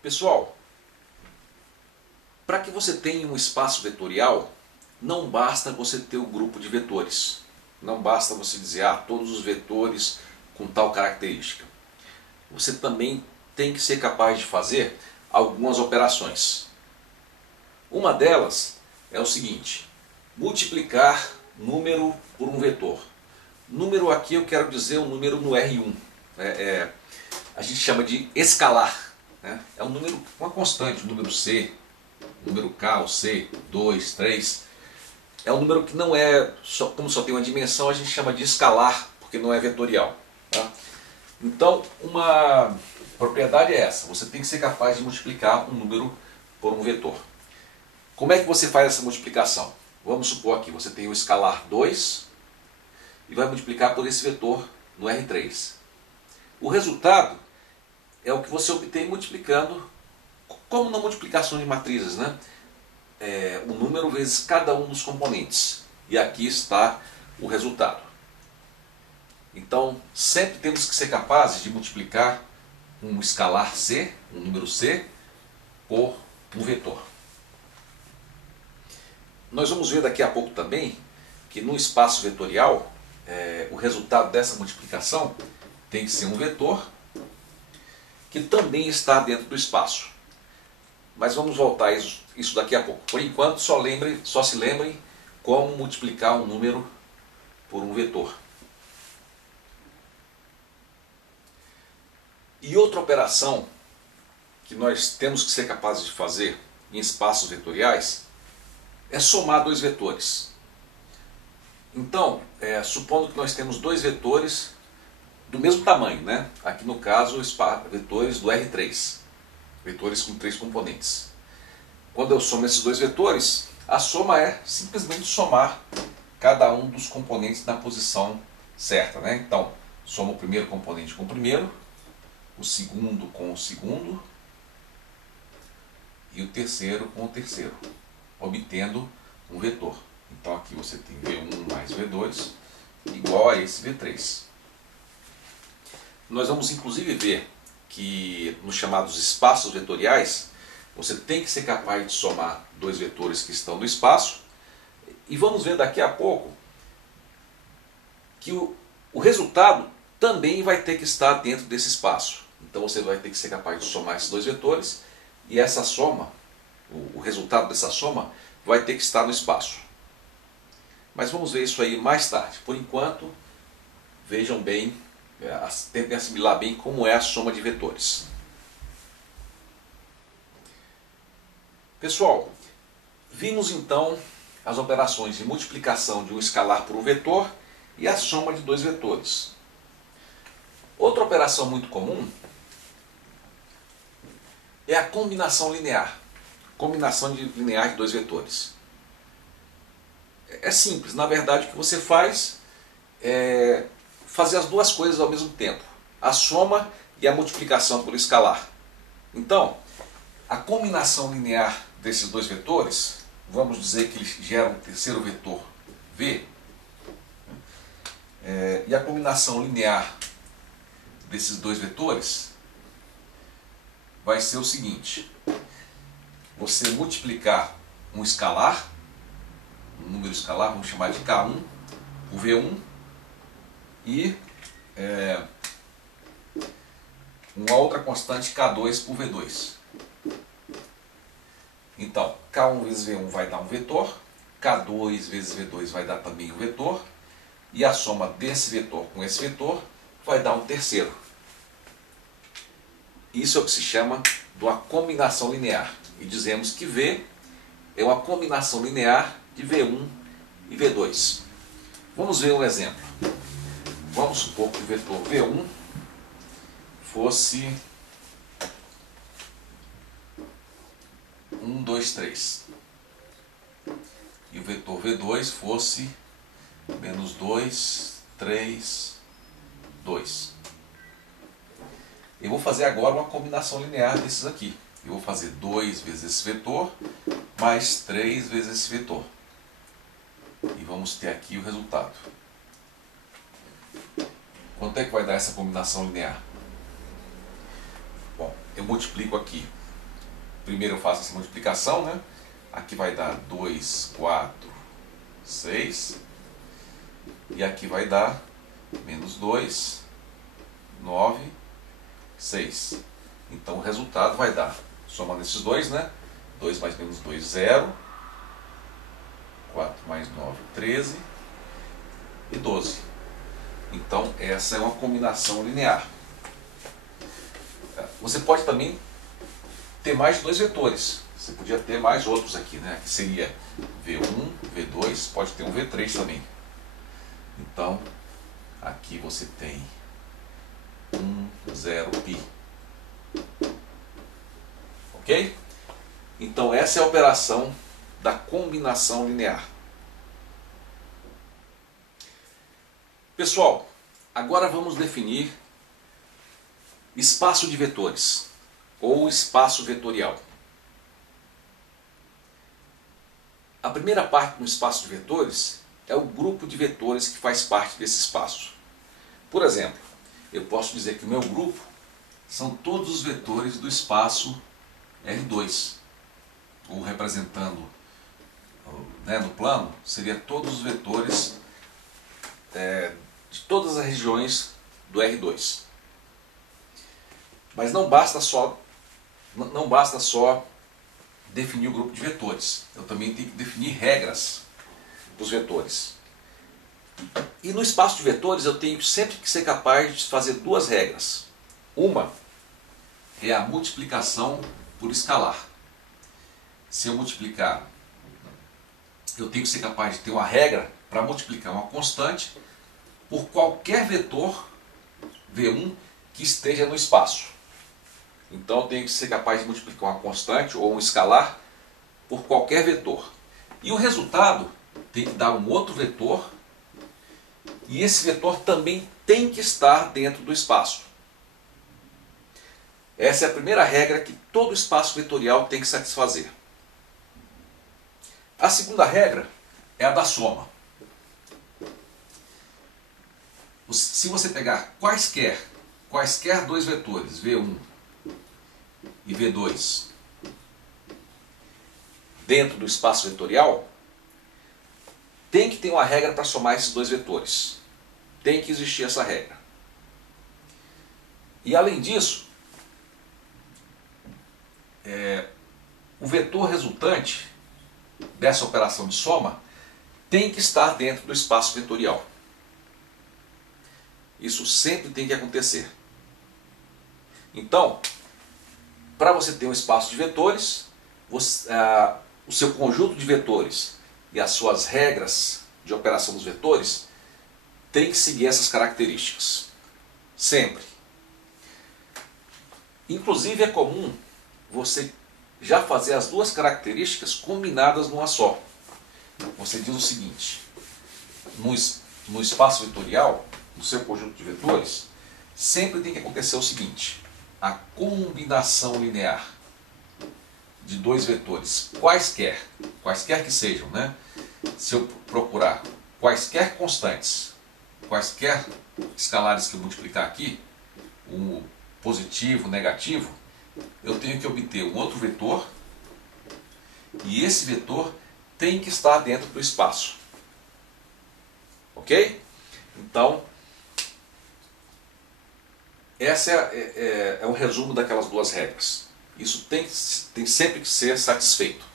Pessoal, para que você tenha um espaço vetorial, não basta você ter o grupo de vetores. Não basta você dizer, todos os vetores com tal característica. Você também tem que ser capaz de fazer algumas operações. Uma delas é o seguinte: multiplicar número por um vetor. Número aqui eu quero dizer um número no R1. A gente chama de escalar. É um número, uma constante, um número C, número K ou C, 2, 3. É um número que não é, como só tem uma dimensão, a gente chama de escalar, porque não é vetorial. Tá? Então, uma propriedade é essa: você tem que ser capaz de multiplicar um número por um vetor. Como é que você faz essa multiplicação? Vamos supor aqui, você tem o escalar 2 e vai multiplicar por esse vetor no R3. O resultado é o que você obtém multiplicando, como na multiplicação de matrizes, né? O número vezes cada um dos componentes. E aqui está o resultado. Então, sempre temos que ser capazes de multiplicar um escalar C, um número C, por um vetor. Nós vamos ver daqui a pouco também que no espaço vetorial, o resultado dessa multiplicação tem que ser um vetor que também está dentro do espaço. Mas vamos voltar a isso daqui a pouco. Por enquanto, só se lembrem como multiplicar um número por um vetor. E outra operação que nós temos que ser capazes de fazer em espaços vetoriais é somar dois vetores. Então, supondo que nós temos dois vetores do mesmo tamanho, né? Aqui no caso, vetores do R3, vetores com 3 componentes. Quando eu somo esses dois vetores, a soma é simplesmente somar cada um dos componentes na posição certa, né? Então, soma o primeiro componente com o primeiro, o segundo com o segundo e o terceiro com o terceiro, obtendo um vetor. Então aqui você tem V1 mais V2 igual a esse V3. Nós vamos inclusive ver que nos chamados espaços vetoriais, você tem que ser capaz de somar dois vetores que estão no espaço, e vamos ver daqui a pouco que o resultado também vai ter que estar dentro desse espaço. Então você vai ter que ser capaz de somar esses dois vetores, e essa soma, o resultado dessa soma, vai ter que estar no espaço. Mas vamos ver isso aí mais tarde. Por enquanto, vejam bem, tentem assimilar bem como é a soma de vetores. Pessoal, vimos então as operações de multiplicação de um escalar por um vetor e a soma de dois vetores. Outra operação muito comum é a combinação linear. Combinação linear de dois vetores. É simples, na verdade o que você faz é fazer as duas coisas ao mesmo tempo. A soma e a multiplicação por escalar. Então, a combinação linear desses dois vetores, vamos dizer que eles geram um terceiro vetor V, e a combinação linear desses dois vetores vai ser o seguinte: você multiplicar um escalar, um número escalar, vamos chamar de K1, por V1, e uma outra constante K2 por V2. Então, K1 vezes V1 vai dar um vetor, K2 vezes V2 vai dar também um vetor, e a soma desse vetor com esse vetor vai dar um terceiro. Isso é o que se chama de uma combinação linear. E dizemos que V é uma combinação linear de V1 e V2. Vamos ver um exemplo. Vamos supor que o vetor V1 fosse 1, 2, 3. E o vetor V2 fosse menos 2, 3, 2. Eu vou fazer agora uma combinação linear desses aqui. Eu vou fazer 2 vezes esse vetor, mais 3 vezes esse vetor. E vamos ter aqui o resultado. Quanto é que vai dar essa combinação linear? Bom, eu multiplico aqui. Primeiro eu faço essa multiplicação, né? Aqui vai dar 2, 4, 6. E aqui vai dar menos 2, 9, 6. Então o resultado vai dar, somando esses dois, né? 2 mais menos 2, 0. 4 mais 9, 13. E 12. Então essa é uma combinação linear. Você pode também ter mais de 2 vetores. Você podia ter mais outros aqui, né? Que seria V1, V2, pode ter um V3 também. Então, aqui você tem 1, 0, π. Ok? Então essa é a operação da combinação linear. Pessoal, agora vamos definir espaço de vetores, ou espaço vetorial. A primeira parte do espaço de vetores é o grupo de vetores que faz parte desse espaço. Por exemplo, eu posso dizer que o meu grupo são todos os vetores do espaço R2, ou representando, né, no plano, seria todos os vetores de todas as regiões do R2. Mas não basta só definir o grupo de vetores. Eu também tenho que definir regras dos vetores. E no espaço de vetores eu tenho sempre que ser capaz de fazer 2 regras. Uma é a multiplicação por escalar. Se eu multiplicar, eu tenho que ser capaz de ter uma regra para multiplicar uma constante por qualquer vetor V1 que esteja no espaço. Então eu tenho que ser capaz de multiplicar uma constante ou um escalar por qualquer vetor. E o resultado tem que dar um outro vetor, e esse vetor também tem que estar dentro do espaço. Essa é a primeira regra que todo espaço vetorial tem que satisfazer. A segunda regra é a da soma. Se você pegar quaisquer 2 vetores, V1 e V2, dentro do espaço vetorial, tem que ter uma regra para somar esses 2 vetores. Tem que existir essa regra. E além disso, o vetor resultante dessa operação de soma tem que estar dentro do espaço vetorial. Isso sempre tem que acontecer. Então, para você ter um espaço de vetores, o seu conjunto de vetores e as suas regras de operação dos vetores tem que seguir essas características. Sempre. Inclusive é comum você já fazer as 2 características combinadas numa só. Você diz o seguinte: no espaço vetorial, no seu conjunto de vetores, sempre tem que acontecer o seguinte: a combinação linear de 2 vetores, quaisquer que sejam, né? Se eu procurar quaisquer constantes, quaisquer escalares que eu multiplicar aqui, o positivo, negativo, eu tenho que obter um outro vetor, e esse vetor tem que estar dentro do espaço. Ok? Então, essa é um resumo daquelas 2 regras. Isso tem sempre que ser satisfeito.